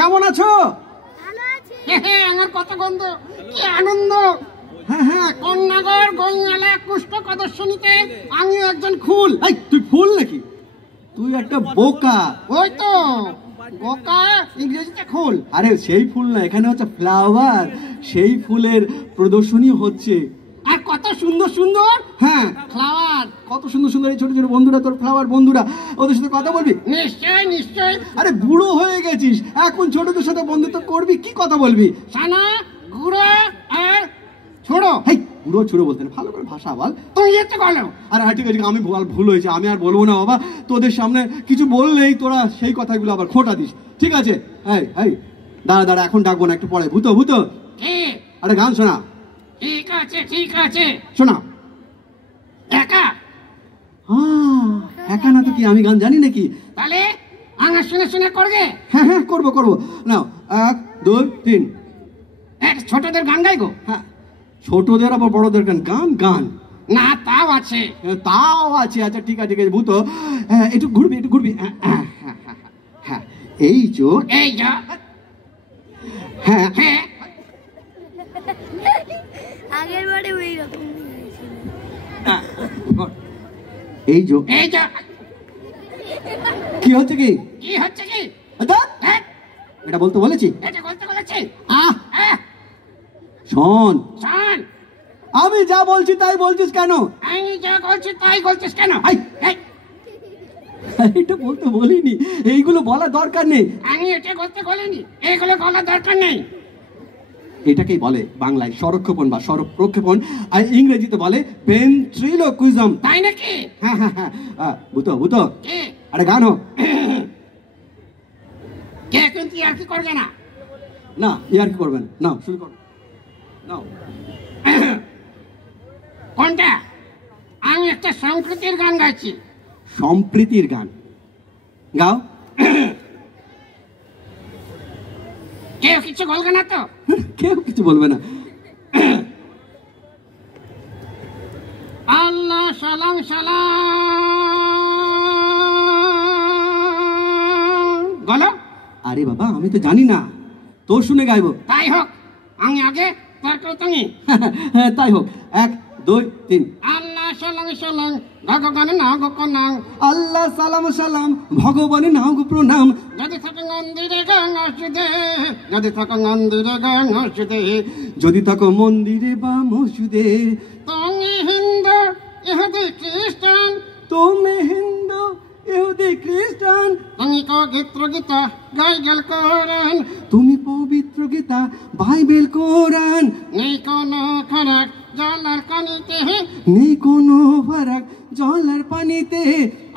কেমন আছো? আমার কত গন্ধ, কি আনন্দ। কন্যাগর গঙ্গালা কুষ্ঠ প্রদর্শনীতে আমিও একজন ফুল। এই তুই ফুল নাকি? তুই একটা বোকা। ওই তো বোকা, ইংরেজিতে ফুল। আরে সেই ফুল না, এখানে হচ্ছে ফ্লাওয়ার। সেই ফুলের প্রদর্শনী হচ্ছে। আর কত সুন্দর সুন্দর হ্যাঁ ফ্লাওয়ার, কত সুন্দর সুন্দর এই ছোট ছোট বন্ধুরা, তোর ফ্লাওয়ার বন্ধুরা, ওদের সাথে কথা বলবি? নিশ্চয় নিশ্চয়। আরে বুড়ো হয়ে গেছিস, এখন ছোটদের সাথে বন্ধুত্ব করবি, কি কথা বলবি? সানা গুড়ো আর ছোড়ো। হেই, বুড়ো ছোড়ো বলতে না, ভালো করে ভাষা বল। তুমি যেতে বলো। আরে ঠিক আছে, আমি ভুল হয়েছে, আমি আর বলবো না বাবা। তোদের সামনে কিছু বললেই তোরা সেই কথাগুলো আবার খোঁটা দিস, ঠিক আছে? এই এই দাঁড়া দাঁড়া, এখন ডাকবো না, একটু পরে। ভূত ভূত, আরে গান শোনা। ঠিক আছে ঠিক আছে, শোনা। একা একা না তো কি, আমি গান জানি নাকি? তাহলে আমার শুনে শুনে করবে? হ্যাঁ হ্যাঁ, করবো করবো। নাও, 1 2 3। ছোটদের গান গাইবো? হ্যাঁ, ছোটদের আবার বড়দের গান? গান গান না তাও আছে, তাও আছে। আচ্ছা ঠিক আছে ঠিক আছে। ভূত একটু ঘুরবি, একটু ঘুরবি। হ্যাঁ, এই চোখ, এই যা। হ্যাঁ হ্যাঁ, আগের বারে ওই রকম এই চোখ, এই যা। কি হচ্ছে কি? কি হচ্ছে কি? হ্যাঁ, এটা বলতে বলেছি? এটা বলতে বলেছি। শোন, শোন, আমি যা বলছি তাই বলছিস কেন? আমি যা বলছি তাই বলছিস কেন? এটা বলতে বলিনি, এইগুলো বলা দরকার নেই। আমি এটা বলতে বলিনি, এইগুলো বলার দরকার নেই। এটাকেই বলে বাংলায় স্বরক্ষেপণ বা স্বরপ্রক্ষেপণ, আর ইংরেজিতে বলে ভেন্ট্রিলোকুইজম। তাই নাকি? হ্যাঁ হ্যাঁ হ্যাঁ। ভূত ভূত, কি? আরে গান হোক। কে কিন্তু আর কি করবে না? না, ইয়ার কি করবেন? নাও শুরু কর, নাও। কোনটা? আমি একটা সংস্কৃতির গান গাইছি। সম্প্রীতির গান গাও। কেউ কিছু বলবে না তো? কেউ কিছু বলবে না। আল্লাহ সালাম সালাম বলো। আরে বাবা, আমি তো জানি না, তোর শুনে গাইবো। তাই হোক, আমি আগে তারপর তুমি। হ্যাঁ তাই হোক। 1 2 3। আল্লাহ সালাম সালাম ভগবানের নাম প্রণাম। আল্লাহ সালাম সালাম ভগবানের নাম প্রণাম। যদি থাকো মন্দিরে গান আসুদে, যদি থাকো মন্দিরে গান আসুদে, যদি থাকো মন্দিরে বা মসজিদে, তুমি হিন্দু ইহুদি খ্রিস্টান, তুমি হিন্দু ইহুদি খ্রিস্টান, তুমি পবিত্র গীতা বাইবেল কোরআন, তুমি পবিত্র গীতা বাইবেল কোরআন। নেই কোনো ফারাক জলার পানিতে, নেই কোনো ফারাক জলের পানিতে।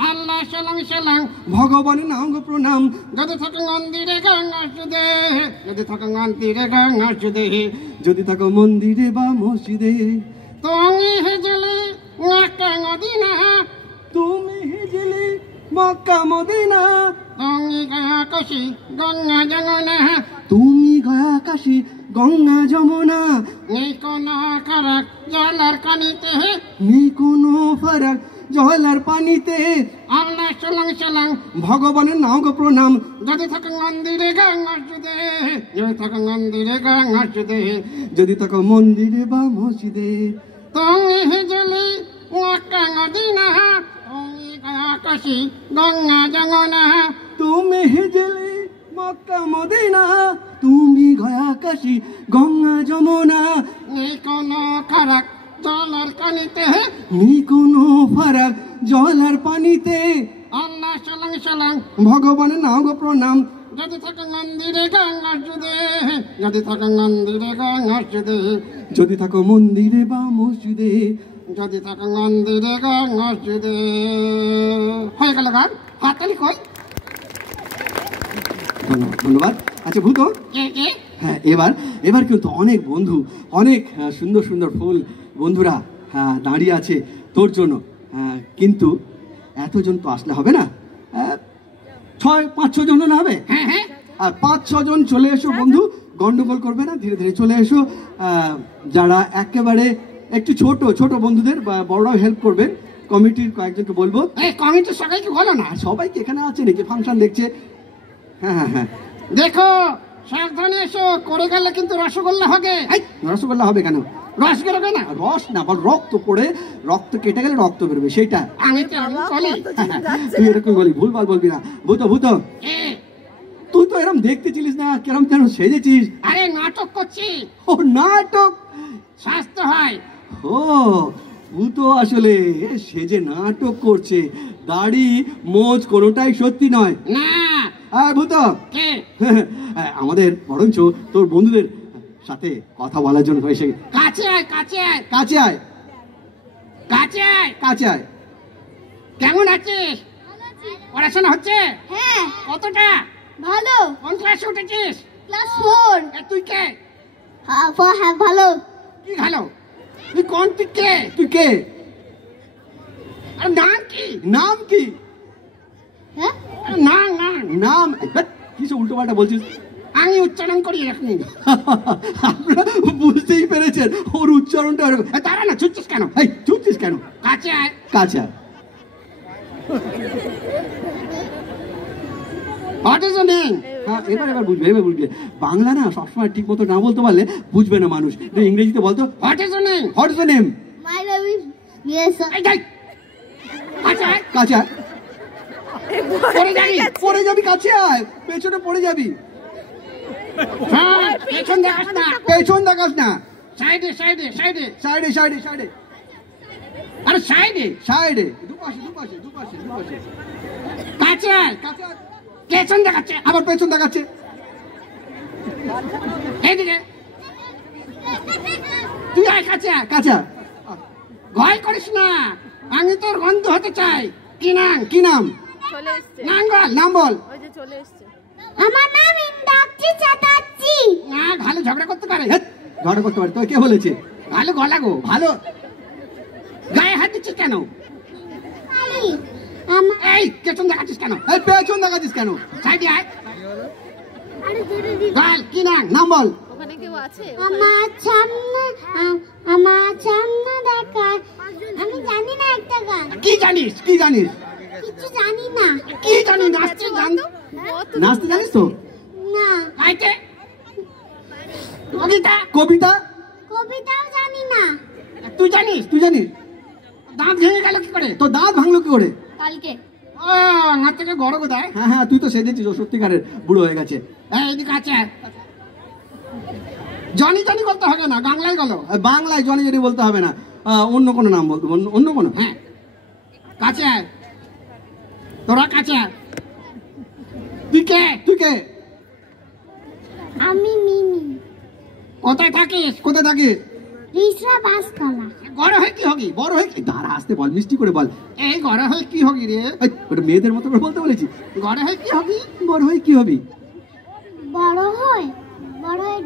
আল্লাহ সালাম সালাম ভগবানের নাম প্রণাম। যদি থাকো মন্দিরে গান আসুদে, যদি থাকো মন্দিরে গান আসুদে, যদি থাকো মন্দিরে বা মসজিদে, তুমি হেজলি মক্কা মদিনা, তুমি হিজলি মক্কা মদিনা, তুমি আকাশী গঙ্গা যমুনা, তুমি গয়া কাশী গঙ্গা যমুনা। নেই কোনো ফারাক জলার পানিতে, নেই কোনো ফারাক জলের পানিতে। আল্লাহ সালাম সালাম ভগবানের নাম প্রণাম। যদি থাকো মন্দিরে গান আসুদে, যদি থাকো মন্দিরে গান আসুদে, যদি থাকো মন্দিরে বা মসজিদে, তুমি হেজলি মক্কা মদিনা, তুমি আকাশী গঙ্গা যমুনা, তুমি হিজলি মক্কা মদিনা, তুমি গয়া কাশী গঙ্গা যমুনা। নেই কোনো ফারাক জলার পানিতে, নেই কোনো ফারাক জলের পানিতে। আল্লাহ সালাম সালাম ভগবানের নাম প্রণাম। যদি থাকো মন্দিরে গান আসুদে, যদি থাকো মন্দিরে গান আসুদে, যদি থাকো মন্দিরে বা মসজিদে, যদি থাকো মন্দিরে গান আসুদে। হয়ে গেল গান, হাততালি কই? ধন্যবাদ ধন্যবাদ। আচ্ছা ভূত, কে কে? হ্যাঁ এবার কিন্তু অনেক বন্ধু, অনেক সুন্দর সুন্দর ফুল বন্ধুরা দাঁড়িয়ে আছে তোর জন্য। কিন্তু এতজন তো আসলে হবে না, 5-6 জন না হবে? হ্যাঁ হ্যাঁ, আর 5-6 জন চলে এসো বন্ধু, গন্ডগোল করবে না, ধীরে ধীরে চলে এসো। যারা একেবারে একটু ছোট ছোট বন্ধুদের বড়রাও হেল্প করবেন, কমিটির কয়েকজনকে বলবো। এই কমিটির সবাইকে বলো না। সবাইকে এখানে আছে নাকি, ফাংশন দেখছে? হ্যাঁ হ্যাঁ হ্যাঁ, দেখো সাবধানে এসো, করে গেলে কিন্তু রসগোল্লা হবে। এই, রসগোল্লা হবে কেন? রস বেরোবে না? রস না, বল রক্ত পড়ে, রক্ত কেটে গেলে রক্ত বেরোবে, সেটা। আমি তো এমন বলি। তুই এরকম বলি, ভুলভাল বলবি না। ভূত ভূত, এ, তুই তো এরকম দেখতে ছিলিস না, কেরম যেন সেজেছিস। আরে নাটক করছি, ও নাটক। স্বাস্থ্য হয়। ও ভূত আসলে সেজে নাটক করছে, দাড়ি মোজ কোনোটাই সত্যি নয়। না আর ভূত, কে? আমাদের বরঞ্চ তোর বন্ধুদের সাথে কথা বলার জন্য এসে। কাছে আয়, কাছে আয়, কাছে আয়, কাছে আয়। কাছে আয়। কেমন আছিস? পড়াশোনা হচ্ছে? হ্যাঁ কতটা? ভালো। কোন ক্লাসে উঠেছিস? ক্লাস 4। এ, তুই কে? হ্যাঁ ভালো। কি ভালো? তুই কোন, তুই কে? তুই কে? আর নাম কি? নাম কি? হ্যাঁ আরে নাম নাম নাম কি সব উল্টো পাল্টা বলছিস? আমি উচ্চারণ করি এরকম। আপনারা বুঝতেই পেরেছেন ওর উচ্চারণটা ওরকম। দাঁড়া না, ছুটছিস কেন? এই চুপছিস কেন? কাছে আয়। কাছে আয়। What is your name? হ্যাঁ, এবার বুঝবে, এবার বুঝবে। বাংলা না সবসময় ঠিক মতো না বলতে পারলে বুঝবে না মানুষ। ইংরেজিতে বলতো। What is your name? What is the name? My name is yes এই যাই, কাছে আয়। কাছে আয়। পড়ে যাবি। পড়ে যাবি, কাছে আয়, পেছনে পড়ে যাবি। হ্যাঁ, পেছন দেখাস না। পেছন দেখাস না। সাইডে সাইডে সাইডে। সাইডে সাইডে সাইডে আরে সাইডে। সাইডে, দুপাশে দুপাশে দুপাশে দুপাশে। কাছে আয়। কাছে আয়। পেছন দেখাচ্ছে। আবার পেছন দেখাচ্ছে। এইদিকে তুই আয়, কাছে আয়। কাছে আয়। ভয় করিস না, আমি তোর বন্ধু হতে চাই। কি নাম? কি নাম? চলে এসছে, নাম বল। নাম বল। ওই যে চলে এসছে। আমার নাম ইন্দাচ্চি চাটাচ্চি। না, ভালো ঝগড়া করতে পারে। হেৎ, ঝগড়া করতে পারে? তোকে কে বলেছে? ভালো গলা গো। ভালো। গায়ে হাত দিচ্ছিস কেন? আলি আমার এই পেছন দেখাচ্ছিস কেন? এই পেছন দেখাচ্ছিস কেন? সাইডে আয়। আরে ধরে দি বল কি নাম? নাম বল। ওখানে কেউ আছে? আমার সামনে দেখায়। আমি জানি না একটা গান, কি জানিস? কি জানিস? কিছু জানি না। কি জানি? নাচতে জান? নাচতে জানিস তো? না গাইতে? কবিতা? কবিতা? কবিতাও জানি না। তুই জানিস? তুই জানিস? দাঁত ভেঙে গেল কি করে? তোর দাঁত ভাঙলো কি করে? কালকে ও, আমার থেকে বড় কোথায়? হ্যাঁ হ্যাঁ, তুই তো সেজেছিস, ও সত্যিকারের বুড়ো হয়ে গেছে। এই এদিকে আছে। জনি জনি করতে হবে না, বাংলায় গেল। বাংলায় জনি জনি বলতে হবে না, অন্য কোনো নাম বলতে, অন্য কোনো। হ্যাঁ, কাছে আয়। তোরা কাছে আয়। তুই কে? তুই কে? আমি মিমি কোথায় থাকিস? কোথায় থাকিস? রিসরা বাসকলা। বড় হয়ে কি হবি? বড় হয়ে দাঁড়া, আসতে বল, মিষ্টি করে বল। এই বড় হয়ে কি হবি রে? এই, ওটা মেয়েদের মতো করে বলতে বলেছি। বড় হয়ে কি হবি? বড় হয়ে কি হবি? বড় হয়ে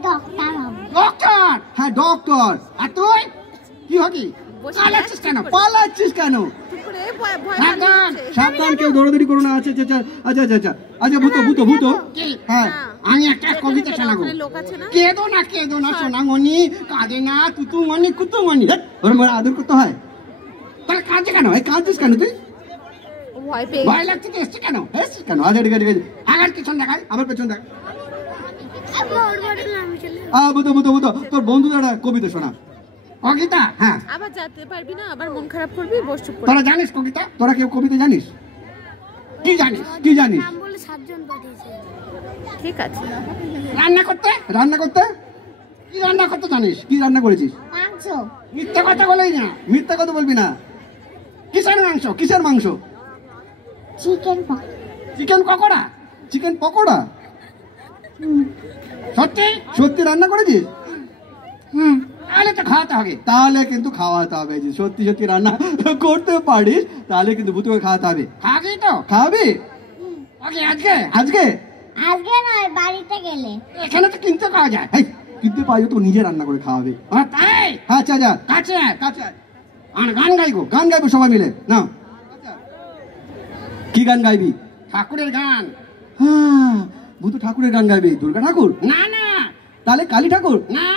ডক্টর হব। ডক্টর। হ্যাঁ, ডক্টর। আর তুই কি হবি? বসে পালাচ্ছিস কেন? পালাচ্ছিস কেন? চুপ করে ভয় ভয় সাবধান। পাচ্ছে। সাবধান, কেউ দৌড়াদৌড়ি করো না। আচ্ছা আচ্ছা আচ্ছা আচ্ছা আচ্ছা আচ্ছা, ভূত ভূত ভূত। কি? হ্যাঁ, আমি একটা কবিতা শোনাবো। ওখানে লোক আছে না? কেঁদো না সোনামণি, কাঁদে না তুতুমণি কুতুমণি। ওরম করে আদর করতে হয়? তাহলে কাঁদছে কেন? এই কাঁদছিস কেন তুই? ও ভয় পেয়ে ভয় লাগছে তো, এসছে কেন? এসছিস কেন? আচ্ছা ঠিক আছে ঠিক আছে, আগার পিছন দেখায়। আবার পেছন দেখ। বড় বড় নাম চলে। ভূত ভূত ভূত, তোর বন্ধুদের একটা কবিতা শোনা। কবিতা? হ্যাঁ, আবার যেতে পারবি না, আবার মন খারাপ করবি, বস চুপ করে। তোরা জানিস কবিতা? তোরা কেউ কবিতা জানিস? কি জানিস? কি জানিস? নাম বলে 7 জন পাঠিয়েছে। ঠিক আছে, রান্না করতে? রান্না করতে? কি রান্না করতে জানিস? কি রান্না করেছিস? মাংস। মিথ্যে কথা বলেই না। মিথ্যা কথা বলবি না। কিসের মাংস? কিসের মাংস? চিকেন পক। চিকেন পকোড়া? চিকেন পকোড়া? সত্যি? সত্যি রান্না করেছিস? হ্যাঁ তাহলে তো খাওয়াতে হবে। তাহলে কিন্তু খাওয়াতে হবে। যে সত্যি সত্যি রান্না করতে পারিস তাহলে কিন্তু ভূতকে খাওয়াতে হবে। খাবি তো? খাবি? ওকে, আজকে? আজকে? আজকে নয়, বাড়িতে গেলে। এখানে তো কিনতে পাওয়া যায়। এই, কিন্তু পাই তো নিজে রান্না করে খাওয়াবে। ও তাই? হ্যাঁ, আচ্ছা যা কাছে আয়। কাছে আয়। আর গান গাইবো। গান গাইবো সবাই মিলে না? কি গান গাইবি? ঠাকুরের গান। হ্যাঁ, ভূত ঠাকুরের গান গাইবি। দুর্গা ঠাকুর? না না তাহলে কালী ঠাকুর? না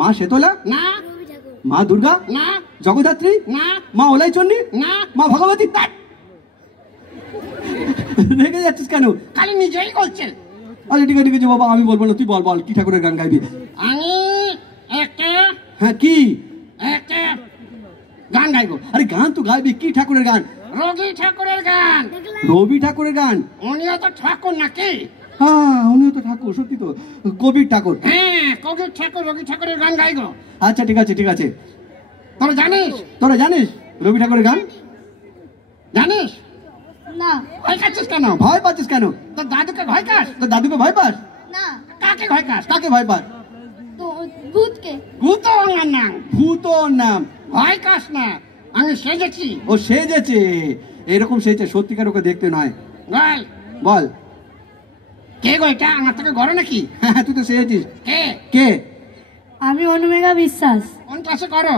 মা শেতলা? না রবি ঠাকুর। মা দুর্গা? না জগদ্ধাত্রী? না মা ওলাইচন্ডী? না। মা ভগবতী? রেগে যাচ্ছিস কেন? খালি নিজেই বলছে। আচ্ছা ঠিক আছে ঠিক আছে বাবা, আমি বলবো না, তুই বল বল কি ঠাকুরের গান গাইবি? আমি একটা হ্যাঁ কি একটা গান গাইবো। আরে গান তো গাইবি, কি ঠাকুরের গান? রোগী ঠাকুরের গান। রবি ঠাকুরের গান? উনিও তো ঠাকুর নাকি? হ্যাঁ উনিও তো ঠাকুর, সত্যি তো, কবির ঠাকুর। হ্যাঁ কবির ঠাকুর, রোগী ঠাকুরের গান গাইবো। আচ্ছা ঠিক আছে ঠিক আছে। তোরা জানিস? তোরা জানিস রবি ঠাকুরের গান? জানিস? না ভয় খাচ্ছিস কেন? ভয় পাচ্ছিস কেন? তোর দাদুকে ভয় খাস? তোর দাদুকে ভয় পাস? না কাকে ভয় খাস? কাকে ভয় পাস? তো ভূতকে। ভূত আমার নাম। ভূত ওর নাম। ভয় খাস না, আমি সেজেছি। ও সেজেছে, এরকম সেজেছে, সত্যিকার ওকে দেখতে নয়। বল বল। কে গো এটা? আমার থেকে বড় নাকি? হ্যাঁ তুই তো সেজেছিস। কে? কে? আমি অনুমেঘা বিশ্বাস, কোন ক্লাসে করো?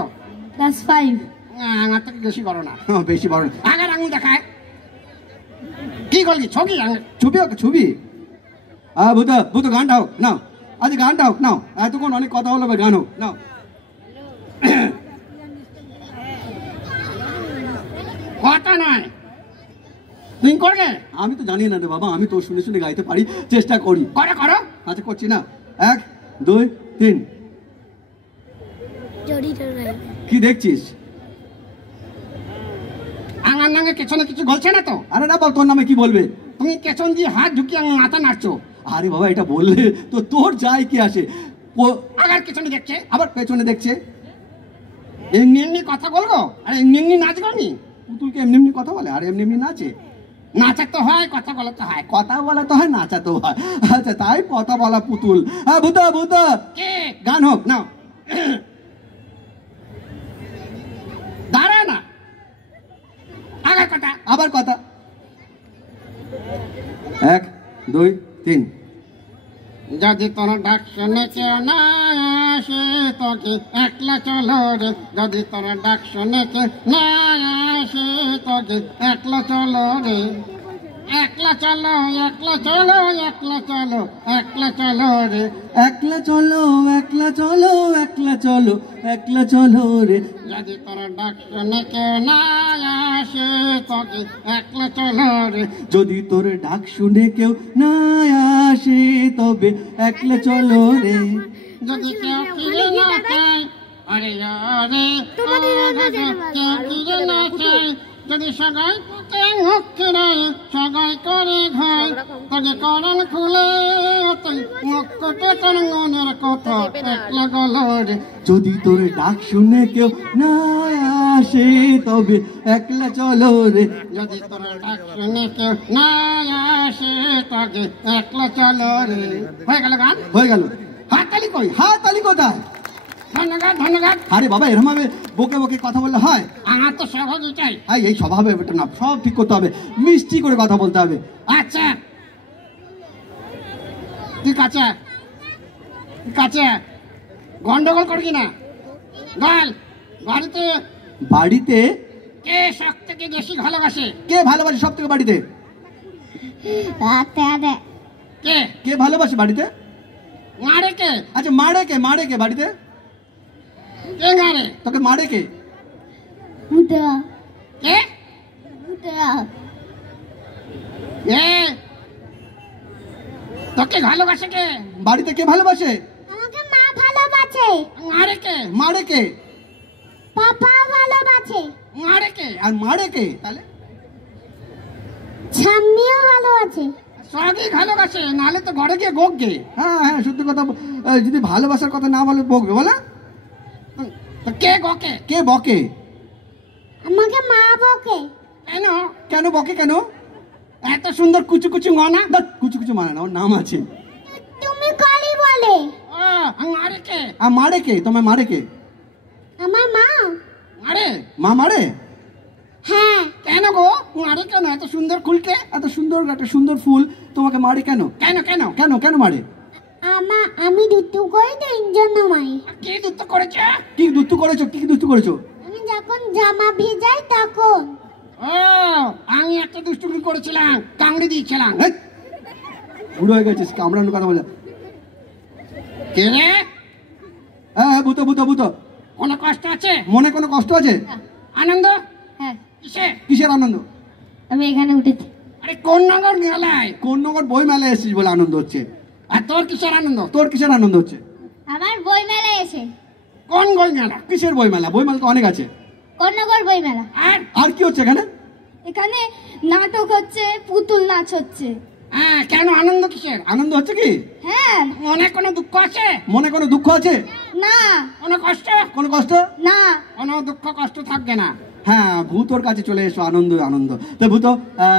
ক্লাস 5। না, আমার থেকে বেশি বড় না। বেশি বড় না। আগের আঙুল দেখায়। কি করলি? ছবি আঙুল। ছবি ওকে ছবি। ভূত ভূত গানটা হোক নাও, আচ্ছা গানটা হোক নাও, এতক্ষণ অনেক কথা হলো, গান হোক নাও। কথা নয়, তুই করবে? আমি তো জানি না রে বাবা, আমি তো শুনে শুনে গাইতে পারি, চেষ্টা করি। করো করো। আচ্ছা করছি না, 1 2 3। কি দেখছিস? আমার নামে পেছনে কিছু বলছে না তো? আরে না বাবা, তোর নামে কি বলবে? তুমি পেছন দিয়ে হাত ঢুকিয়ে আমার মাথা নাড়ছো। আরে বাবা এটা বললে তো তোর যায় কি আসে? আগার পেছনে দেখছে, আবার পেছনে দেখছে। এমনি এমনি কথা বলবো আর এমনি এমনি নাচবো নি? পুতুলকে এমনি এমনি কথা বলে আর এমনি এমনি নাচে? নাচা তো হয়, কথা বলা তো হয়। কথা বলা তো হয়, নাচা তো হয়। আচ্ছা তাই কথা বলা পুতুল। হ্যাঁ ভূত ভূত কে? গান হোক নাও। দাঁড়া না, আগার কথা। আবার কথা। 1 2 3। যদি তোর ডাক শুনে কেউ না আসে তোকে একলা চলো রে। যদি তোর ডাক শুনে কেউ না আসে তোকে একলা চলো রে। একলা চলো, একলা চলো, একলা চলো, একলা চলো রে। একলা চলো একলা চলো একলা চলো একলা চলো রে। যদি তোর ডাক শুনে কেউ না আসে তোকে একলা চলো রে। যদি তোর ডাক শুনে কেউ না আসে তবে একলা চলো রে। যদি কেউ ফিরে না চায়, আরে আরে কেউ ফিরে না চায়, যদি সগাই মুখে রায় সগাই করে ঘায়, তোকে করণ খুলে তুই মুখ কোটে তোর মনের কথা একলা গল রে। যদি তোর ডাক শুনে কেউ না আসে তবে একলা চলো রে। যদি তোর ডাক শুনে কেউ না আসে তোকে একলা চলো রে। হয়ে গেল গান? হয়ে গেল। হাততালি কই? হ্যাঁ তালি কোথায়? ধন্যবাদ ধন্যবাদ। আরে বাবা এরম ভাবে বকে বকে কথা বললে হয়? আমার তো সহজই চাই। হ্যাঁ এই স্বভাবে এটা না, সব ঠিক করতে হবে, মিষ্টি করে কথা বলতে হবে। আচ্ছা ঠিক আছে, ঠিক আছে, গন্ডগোল করবি না। বল, বাড়িতে বাড়িতে কে সব থেকে বেশি ভালোবাসে? কে ভালোবাসে সব থেকে বাড়িতে? কে? কে ভালোবাসে বাড়িতে? মারে কে? আচ্ছা মারে কে? মারে কে বাড়িতে? কে মারে? তোকে মারে কে? ভূতরা কে? ভূতরা এ তোকে ভালোবাসে কে? বাড়িতে কে ভালোবাসে? আমাকে মা ভালোবাসে, মারে কে? মারে কে? পাপা ভালোবাসে, মারে কে? আর মারে কে তাহলে? স্বামীও ভালোবাসে। সবই ভালোবাসে, নাহলে তো ঘরে গিয়ে গোগগে। হ্যাঁ হ্যাঁ সত্যি কথা, যদি ভালোবাসার কথা না বলে বকবে বলে। তো কে গকে? কে বকে? আমাকে মা বকে। কেন? কেন বকে কেন? এত সুন্দর কুচু কুচু মনা। কুচু কুচু মানে না, ওর নাম আছে। তুমি কালি বলে। ও মারে কে? আর মারে কে? তোমায় মারে কে? আমার মা। মারে? মা মারে? হ্যাঁ। কেন গো মারে কেন? এত সুন্দর ফুলকে, এত সুন্দর একটা সুন্দর ফুল তোমাকে মারে কেন? কেন কেন কেন কেন মারে? আমি দুটু করে তো এর জন্য মারি। কি দুঃখ করেছে? কি দুষ্টু করেছো? কি দুষ্টু করেছো? আমি যখন জামা ভিজাই তখন। ও আমি একটা দুষ্টুমি করেছিলাম, কামড়ে দিয়েছিলাম। এই, বুড়ো হয়ে গেছিস, কামড়ানোর কথা বলে। কে রে? হ্যাঁ ভূত ভূত ভূত। কোনো কষ্ট আছে? মনে কোনো কষ্ট আছে? আনন্দ? হ্যাঁ, কিসে? কিসের আনন্দ? আমি এখানে উঠেছি। আরে কোন নগর মেলায়? কোন নগর বই মেলায় এসেছিস বলে আনন্দ হচ্ছে। আর তোর কিসের আনন্দ? তোর কিসের আনন্দ হচ্ছে? আমার বই মেলায় এসে। কোন বই মেলা? কিসের বই মেলা? বই মেলা তো অনেক আছে। কর্ণগর বই মেলা। আর আর কি হচ্ছে এখানে? এখানে নাটক হচ্ছে, পুতুল নাচ হচ্ছে। হ্যাঁ, কেন আনন্দ কিসের? আনন্দ হচ্ছে কি? হ্যাঁ। মনে কোনো দুঃখ আছে? মনে কোনো দুঃখ আছে? না। কোনো কষ্ট? কোনো কষ্ট? না। কোনো দুঃখ কষ্ট থাকবে না। হ্যাঁ, ভূতোর কাছে চলে এসো, আনন্দ আনন্দ। তো ভূত,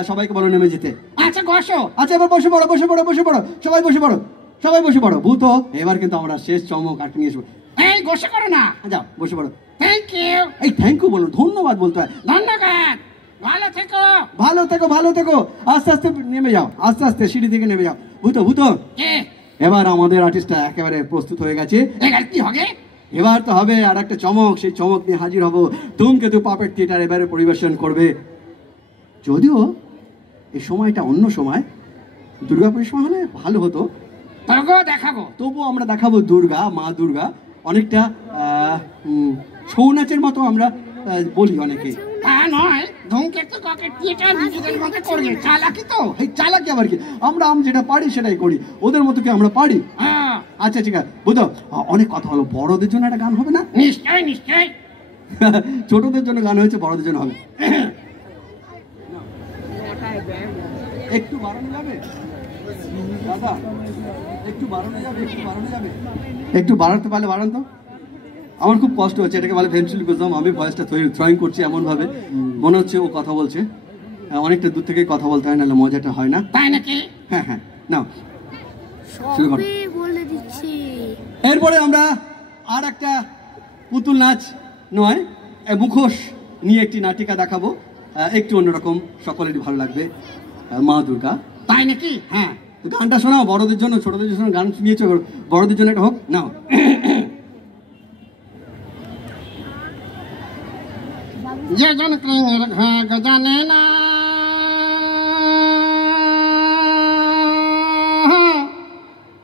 সবাইকে বলো নেমে যেতে। আচ্ছা বসো। আচ্ছা, এবার বসে পড়ো, বসে পড়ো, বসে পড়ো, সবাই বসে পড়ো, সবাই বসে পড়ো। ভূত, এবার কিন্তু আমরা শেষ চমক আটকে নিয়ে এসবো। এই বসে করো না। যাও বসে পড়ো। Thank you. এই থ্যাংক ইউ বলো, ধন্যবাদ বলতে হয়। ধন্যবাদ। ভালো থেকো। ভালো থেকো, ভালো থেকো। আস্তে আস্তে নেমে যাও, আস্তে আস্তে সিঁড়ি থেকে নেমে যাও। ভূত, ভূত, কে? এবার আমাদের আর্টিস্টটা একেবারে প্রস্তুত হয়ে গেছে। এবার কি হবে? এবার তো হবে আর একটা চমক, সেই চমক নিয়ে হাজির হব। ধূমকেতু পাপেট থিয়েটার এবারে পরিবেশন করবে। যদিও এই সময়টা অন্য সময়, দুর্গাপুরের সময় হলে ভালো হতো, তবুও দেখাবো। তবুও আমরা দেখাবো দুর্গা, মা দুর্গা। অনেকটা ছৌ নাচের মতো আমরা বলি অনেকে। তা নয়, ধূমকেতু পাপেট থিয়েটার নিজেদের মতো করবে। চালাকি তো। এই চালাকি আবার কি? আমরা যেটা পারি সেটাই করি, ওদের মতো কি আমরা পারি? হ্যাঁ, আচ্ছা ঠিক আছে বুঝো, অনেক কথা হলো। বড়দের জন্য একটা গান হবে না? নিশ্চয় নিশ্চয়। ছোটদের জন্য গান হয়েছে, বড়দের জন্য হবে। একটু বাড়ানো যাবে দাদা? একটু বাড়ানো যাবে? একটু বাড়ানো যাবে? একটু বাড়াতে পারলে বাড়ান তো। আমার খুব কষ্ট হচ্ছে, এটাকে বলে ভেন্ট্রিলোকুইজম। আমি ভয়েসটা থ্রয়িং করছি এমনভাবে মনে হচ্ছে ও কথা বলছে। অনেকটা দূর থেকে কথা বলতে হয়, নাহলে মজাটা হয় না। তাই নাকি? হ্যাঁ হ্যাঁ, নাও শুরু করো। বলে দিচ্ছি। এরপরে আমরা আর একটা পুতুল নাচ নয়, মুখোশ নিয়ে একটি নাটিকা দেখাবো। একটু অন্যরকম, সকলেরই ভালো লাগবে। মা দুর্গা। তাই নাকি? হ্যাঁ, তো গানটা শোনাও বড়দের জন্য। ছোটদের জন্য গান শুনিয়েছো, বড়দের জন্য একটা হোক। নাও। যে জন ক্রিঙের ঘাগ জানে না,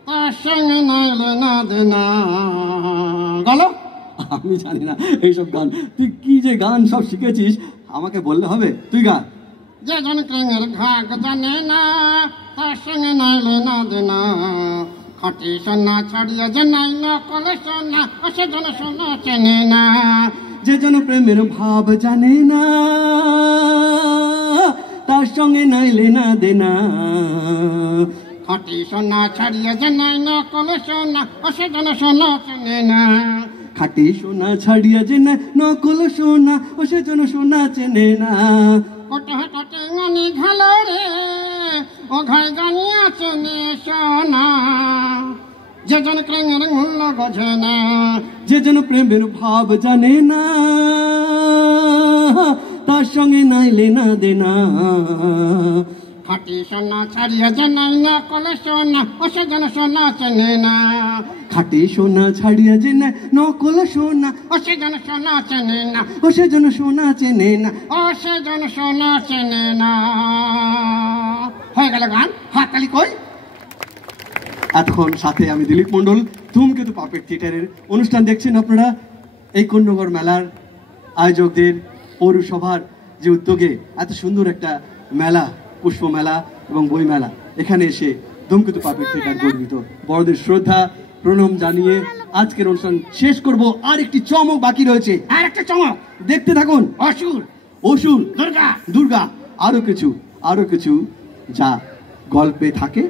তার সঙ্গে নাইলে না দেনা। গলো। আমি জানি না এইসব গান, তুই কি যে গান সব শিখেছিস, আমাকে বললে হবে। তুই গা। যে জন ক্রিঙের ঘাগ জানে না, তার সঙ্গে নাইলে না দেনা। খাটি সোনা ছাড়িয়ে যে নাই নকলে সোনা, সে জন সোনা চেনে না। যে জন প্রেমের ভাব জানে না, তার সঙ্গে নাইলে না দেনা। খাটি সোনা ছাড়িয়ে যে নাই নকলে সোনা, সে জন সোনা চেনে না। খাটি সোনা ছাড়িয়া যে না নকল সোনা, ও সেজন সোনা চেনে না। কটে কটে গানি ঘালো রে, ও ঘাই গানিয়া চেনে সোনা। যে জন ক্রিঙের মূল্য বোঝে না। যে জন প্রেমের ভাব জানে না, তার সঙ্গে নাইলে না দেনা। খাটি সোনা ছাড়িয়ে যে নাই নকলে সোনা, সে জন সোনা চেনে না। খাটি সোনা ছাড়িয়া যে না নকল সোনা, সে জন সোনা চেনে না। ও সেজন সোনা চেনে না। সে জন সোনা চেনে না। হয়ে গেল গান। হাততালি কই? এতক্ষণ সাথে আমি দিলীপ মণ্ডল। ধূমকেতু পাপেট থিয়েটারের অনুষ্ঠান দেখছেন আপনারা। এই কন্যগর মেলার আয়োজকদের পৌরসভার যে উদ্যোগে এত সুন্দর একটা মেলা, পুষ্প মেলা এবং বই মেলা, এখানে এসে ধূমকেতু পাপেট থিয়েটার গর্বিত। বড়দের শ্রদ্ধা প্রণাম জানিয়ে আজকের অনুষ্ঠান শেষ করব। আর একটি চমক বাকি রয়েছে। আর একটা চমক। দেখতে থাকুন। অসুর, অসুর, দুর্গা, দুর্গা, আরো কিছু যা গল্পে থাকে,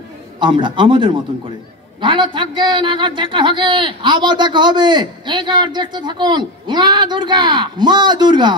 আমরা আমাদের মতন করে। ভালো থাকবেন, আবার দেখা হবে। আবার দেখা হবে। এই গাওয়ার দেখতে থাকুন। মা দুর্গা। মা দুর্গা।